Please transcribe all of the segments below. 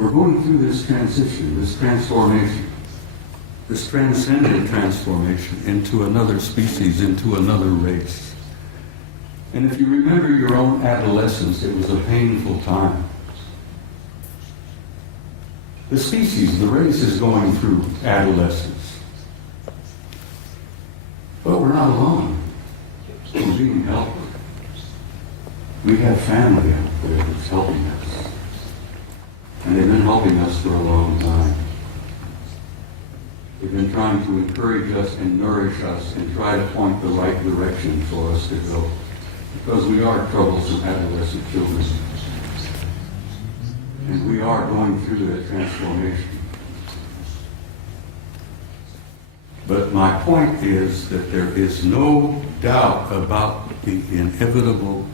We're going through this transition, this transformation, this transcendent transformation into another species, into another race. And if you remember your own adolescence, it was a painful time. The species, the race is going through adolescence. But we're not alone. We're being helped. We have family out there that's helping us. And they've been helping us for a long time. They've been trying to encourage us and nourish us and try to point the right direction for us to go. Because we are troublesome adolescent children. And we are going through that transformation. But my point is that there is no doubt about the inevitable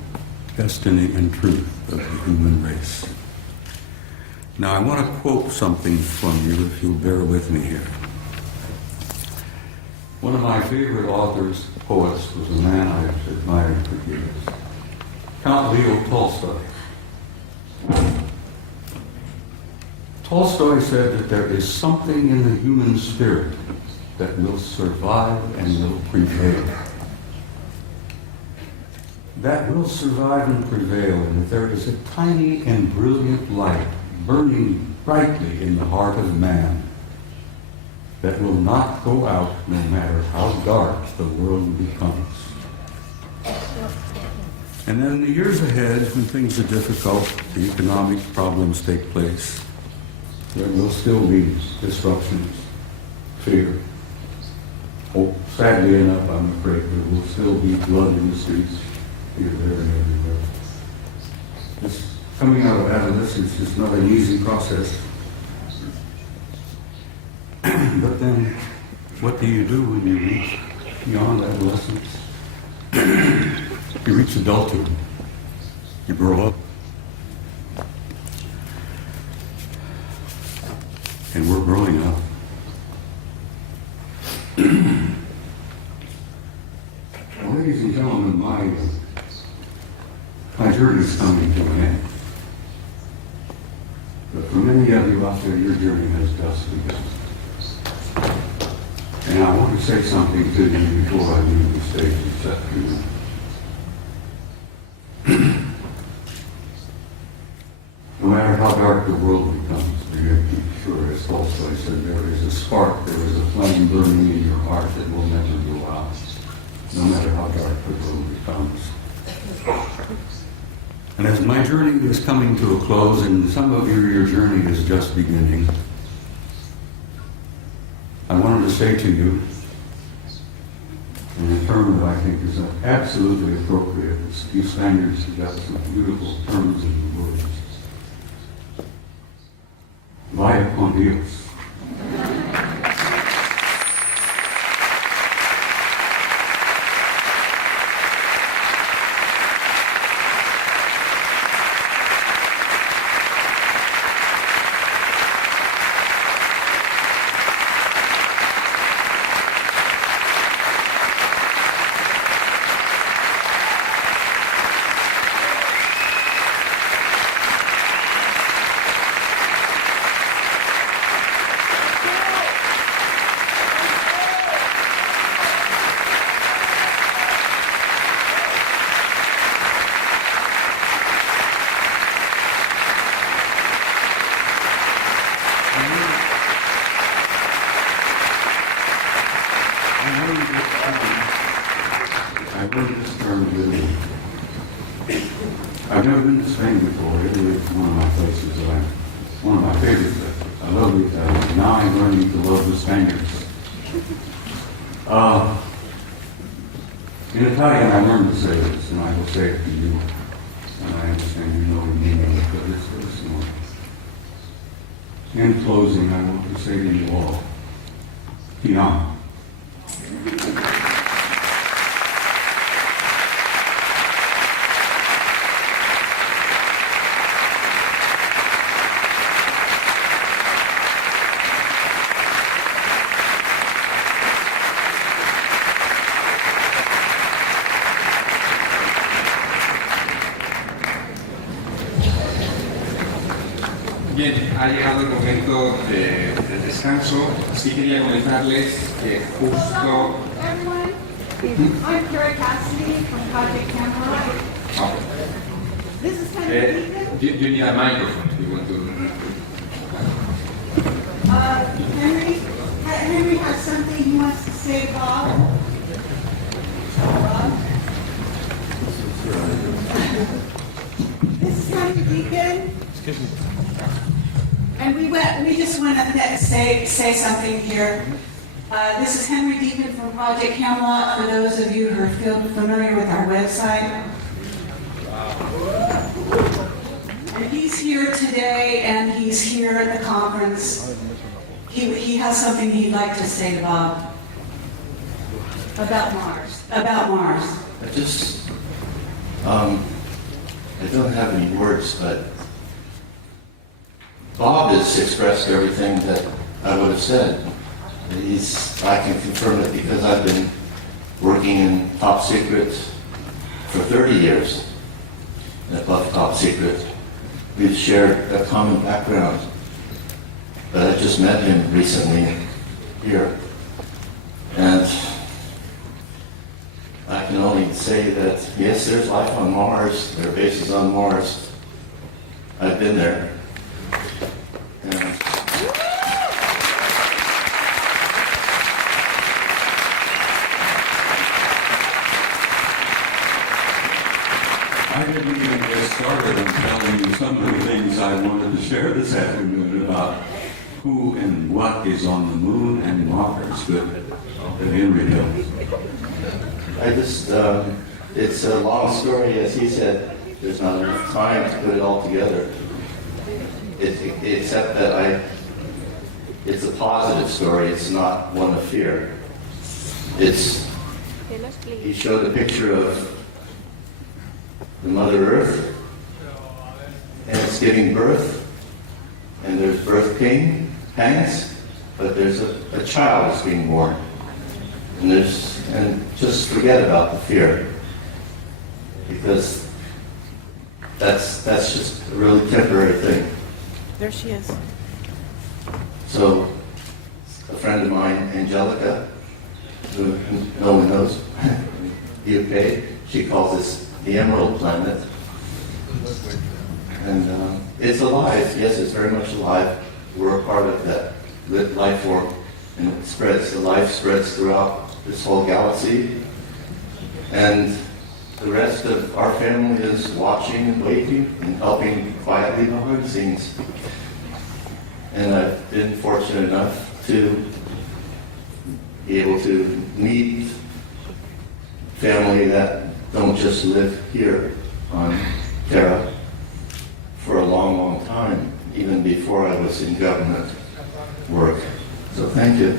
destiny and truth of the human race. Now I want to quote something from you, if you'll bear with me here. One of my favorite authors, poets, was a man I've admired for years, Count Leo Tolstoy. Tolstoy said that there is something in the human spirit that will survive and will prevail. That will survive and prevail, and that there is a tiny and brilliant light burning brightly in the heart of man that will not go out no matter how dark the world becomes. And then in the years ahead, when things are difficult, the economic problems take place, there will still be disruptions, fear. Oh, sadly enough, I'm afraid there will still be blood in the streets here, there, and everywhere. This coming out of adolescence is not an easy process. But then, what do you do when you reach beyond adolescence? You reach adulthood. You grow up. And we're growing up. Well, ladies and gentlemen, my journey is coming to an end. But for many of you out there, your journey has just begun. And I want to say something to you before I leave the stage this afternoon. No matter how dark the world becomes, be sure, as Tolstoy said, there is a spark, there is a flame burning in your heart that will never go out, no matter how dark the world becomes. And as my journey is coming to a close, and some of your journey is just beginning, I wanted to say to you, in a term that I think is absolutely appropriate, you Spaniards have got some beautiful terms and words. Vaya con Dios. I've heard this term really. I've never been to Spain before. Italy is one of my places that one of my favorite places. I love Italy. Now I'm learning to love the Spaniards. In Italian, I learned to say this, and I will say it to you. And I understand you know the meaning of it, but it's personal. In closing, I want to say to you all, Ti amo. Bien, ha llegado el momento del descanso. Sí quería comentarles que justo... Everyone, I'm Carrie Cassidy from Project Camelot. Okay. This is Henry Deacon. You need a microphone if you want to... Henry has something he wants to say, Bob. Bob? This is Henry Deacon. Excuse me. And we just want to say something here. This is Henry Deacon from Project Camelot, for those of you who are familiar with our website. And he's here today, and he's here at the conference. He has something he'd like to say to Bob about Mars. About Mars. I don't have any words, but Bob has expressed everything that I would have said. I can confirm it because I've been working in top secret for 30 years, and above top secret. We've shared a common background, but I just met him recently here. And I can only say that, yes, there's life on Mars, there are bases on Mars. I've been there. And I didn't even get started on telling you some of the things I wanted to share this afternoon about who and what is on the moon and Mars that Henry knows. it's a long story, as he said. There's not enough time to put it all together. Except that it's a positive story. It's not one of fear. He showed a picture of the Mother Earth, and it's giving birth, and there's birth pangs, but there's a child that's being born. And just forget about the fear, because that's just a really temporary thing. There she is. So, a friend of mine, Angelica, who no one knows, UK, she calls this the Emerald Planet. And it's alive. Yes, it's very much alive. We're a part of that life form, and it spreads. The life spreads throughout this whole galaxy. And the rest of our family is watching and waiting and helping quietly behind the scenes. And I've been fortunate enough to be able to meet family that don't just live here on Terra for a long, long time, even before I was in government work. So thank you.